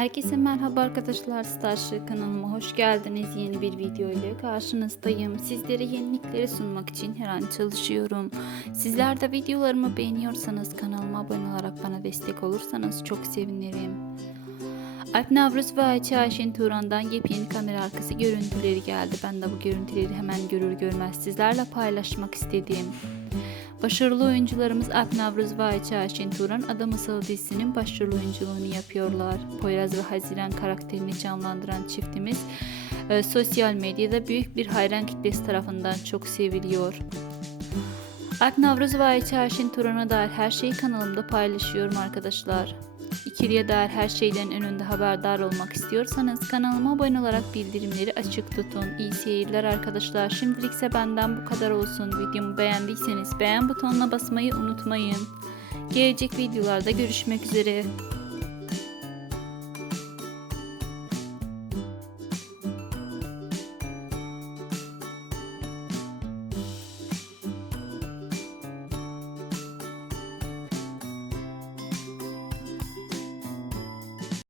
Herkese merhaba arkadaşlar Starship kanalıma hoş geldiniz. Yeni bir video ile karşınızdayım. Sizlere yenilikleri sunmak için her an çalışıyorum. Sizler de videolarımı beğeniyorsanız kanalıma abone olarak bana destek olursanız çok sevinirim. Alp Navruz ve Ayça Ayşen Turan'dan yepyeni kamera arkası görüntüleri geldi. Ben de bu görüntüleri hemen görür görmez sizlerle paylaşmak istedim. Başarılı oyuncularımız Alp Navruz ve Ayça Ayşen Turan Adam Masalı dizisinin başrol oyunculuğunu yapıyorlar. Poyraz ve Haziran karakterini canlandıran çiftimiz e, sosyal medyada büyük bir hayran kitlesi tarafından çok seviliyor. Alp Navruz ve Ayça Ayşen Turan'a dair her şeyi kanalımda paylaşıyorum arkadaşlar. İkiliye dair her şeyden önünde haberdar olmak istiyorsanız kanalıma abone olarak bildirimleri açık tutun. İyi seyirler arkadaşlar. Şimdilikse benden bu kadar olsun. Videomu beğendiyseniz beğen butonuna basmayı unutmayın. Gelecek videolarda görüşmek üzere.